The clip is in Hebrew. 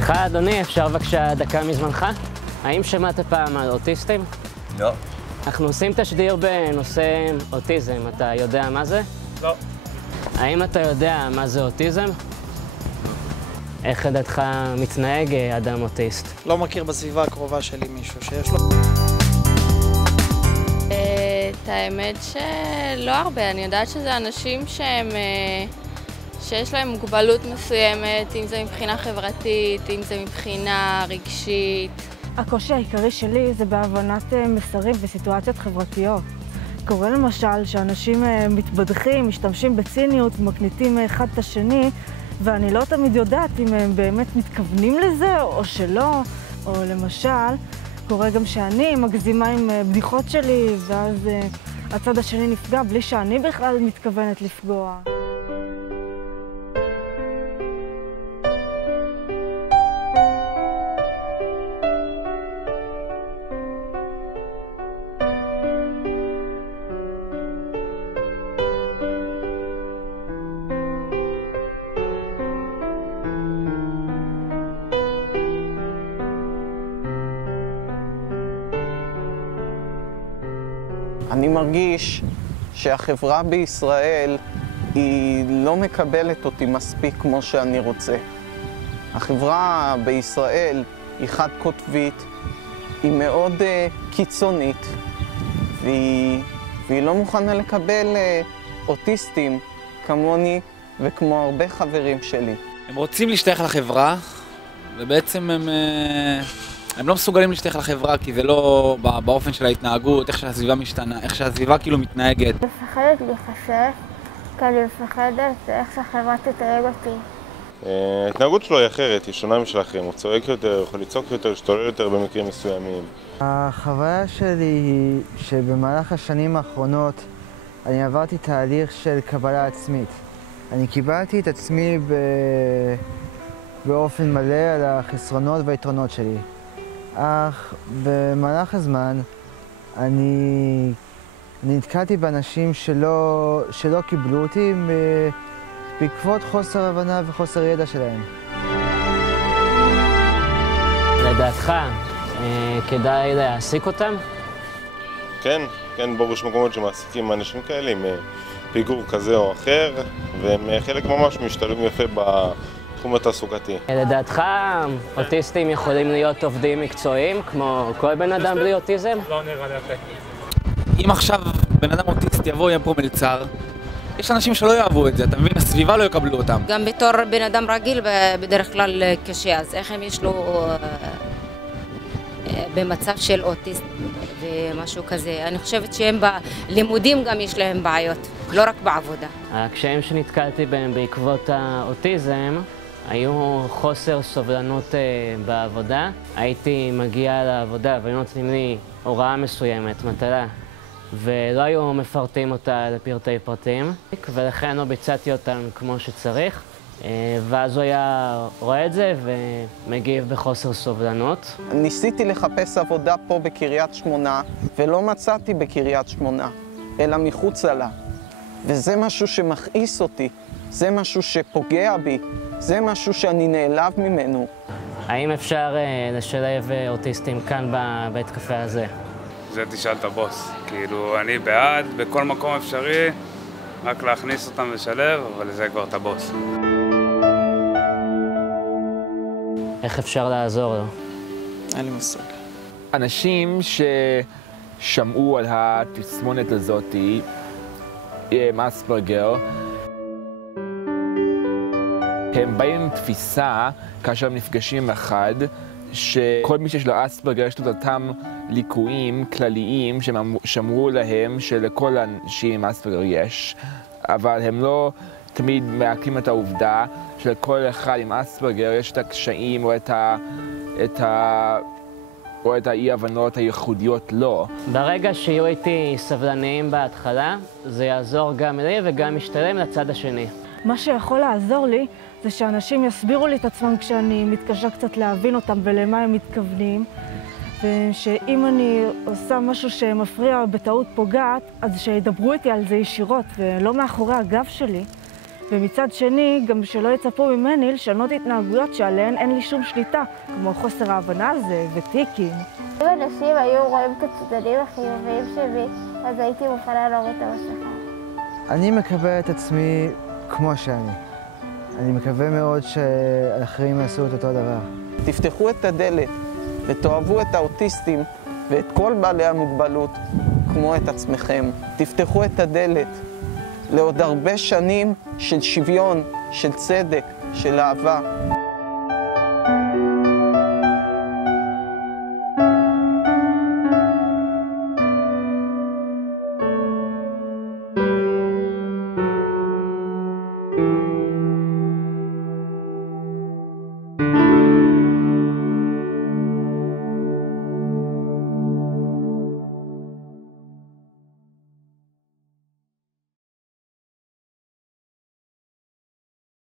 סליחה, אדוני, אפשר בבקשה דקה מזמנך? האם שמעת פעם על אוטיסטים? לא. אנחנו עושים תשדיר בנושא אוטיזם. אתה יודע מה זה? לא. האם אתה יודע מה זה אוטיזם? איך לדעתך מתנהג אדם אוטיסט? לא מכיר בסביבה הקרובה שלי מישהו שיש לו. את האמת שלא הרבה. אני יודעת שזה אנשים שיש להם מוגבלות מסוימת, אם זה מבחינה חברתית, אם זה מבחינה רגשית. הקושי העיקרי שלי זה בהבנת מסרים וסיטואציות חברתיות. קורה למשל שאנשים מתבדחים, משתמשים בציניות, מקניטים אחד את השני, ואני לא תמיד יודעת אם הם באמת מתכוונים לזה או שלא, או למשל, קורה גם שאני מגזימה עם בדיחות שלי, ואז הצד השני נפגע בלי שאני בכלל מתכוונת לפגוע. אני מרגיש שהחברה בישראל היא לא מקבלת אותי מספיק כמו שאני רוצה. החברה בישראל היא חד-קוטבית, היא מאוד קיצונית, והיא לא מוכנה לקבל אוטיסטים כמוני וכמו הרבה חברים שלי. הם רוצים להשתייך לחברה, ובעצם הם לא מסוגלים להשתייך לחברה, כי זה לא באופן של ההתנהגות, איך שהסביבה משתנה, איך שהסביבה כאילו מתנהגת. מפחדת להיחשף, כי אני מפחדת איך שהחברה תתנהג אותי. ההתנהגות שלו היא אחרת, היא שונה משלכם, הוא צועק יותר, יכול לצעוק יותר, להשתולל יותר במקרים מסוימים. החוויה שלי היא שבמהלך השנים האחרונות אני עברתי תהליך של קבלה עצמית. אני קיבלתי את עצמי באופן מלא על החסרונות והיתרונות שלי. אך במהלך הזמן אני נתקלתי באנשים שלא קיבלו אותי בעקבות חוסר הבנה וחוסר ידע שלהם. לדעתך, כדאי להעסיק אותם? כן, ברור יש מקומות שמעסיקים אנשים כאלה עם פיגור כזה או אחר, והם חלק ממש משתלבים יפה בתחום התעסוקתי. לדעתך, אוטיסטים יכולים להיות עובדים מקצועיים כמו כל בן אדם בלי אוטיזם? לא נראה לי יפה. אם עכשיו בן אדם אוטיסט יבוא עם פה מלצר, יש אנשים שלא יאהבו את זה, אתה מבין? הסביבה לא יקבלו אותם. גם בתור בן אדם רגיל בדרך כלל קשה, אז איך הם יש לו במצב של אוטיסט ומשהו כזה. אני חושבת שהם בלימודים גם יש להם בעיות, לא רק בעבודה. הקשיים שנתקלתי בהם בעקבות האוטיזם היו חוסר סובלנות בעבודה. הייתי מגיע לעבודה והיו נותנים לי הוראה מסוימת, מטלה, ולא היו מפרטים אותה לפרטי פרטים, ולכן לא ביצעתי אותם כמו שצריך. ואז הוא היה רואה את זה ומגיב בחוסר סובלנות. ניסיתי לחפש עבודה פה בקריית שמונה, ולא מצאתי בקריית שמונה, אלא מחוצה לה. וזה משהו שמכעיס אותי, זה משהו שפוגע בי, זה משהו שאני נעלב ממנו. האם אפשר לשלב אוטיסטים כאן בבית קפה הזה? זה תשאל את הבוס. כאילו, אני בעד, בכל מקום אפשרי, רק להכניס אותם לשלב, אבל זה כבר את הבוס. איך אפשר לעזור לו? אין לי מושג. אנשים ששמעו על התסמונת הזאת, אספרגר, הם באים עם תפיסה, כאשר הם נפגשים עם אחד, שכל מי שיש לו אספרגר יש לו אותם ליקויים כלליים שהם שמרו להם שלכל האנשים עם אספרגר יש, אבל הם לא תמיד מעקלים את העובדה שלכל אחד עם אספרגר יש את הקשיים או את האי-הבנות הייחודיות לו. ברגע שיהיו איתי סבלניים בהתחלה, זה יעזור גם לי וגם משתלם לצד השני. מה שיכול לעזור לי זה שאנשים יסבירו לי את עצמם כשאני מתקשה קצת להבין אותם ולמה הם מתכוונים, ושאם אני עושה משהו שמפריע בטעות פוגעת, אז שידברו איתי על זה ישירות ולא מאחורי הגב שלי. ומצד שני, גם שלא יצפו ממני לשנות התנהגויות שעליהן אין לי שום שליטה, כמו חוסר ההבנה הזה וטיקים. אם אנשים היו רואים את הצדדים החיוביים שלי, אז הייתי מוכנה להוריד את המסכה. אני מקבל את עצמי כמו שאני. אני מקווה מאוד שאחרים יעשו את אותו דבר. תפתחו את הדלת ותאהבו את האוטיסטים ואת כל בעלי המוגבלות כמו את עצמכם. תפתחו את הדלת לעוד הרבה שנים של שוויון, של צדק, של אהבה.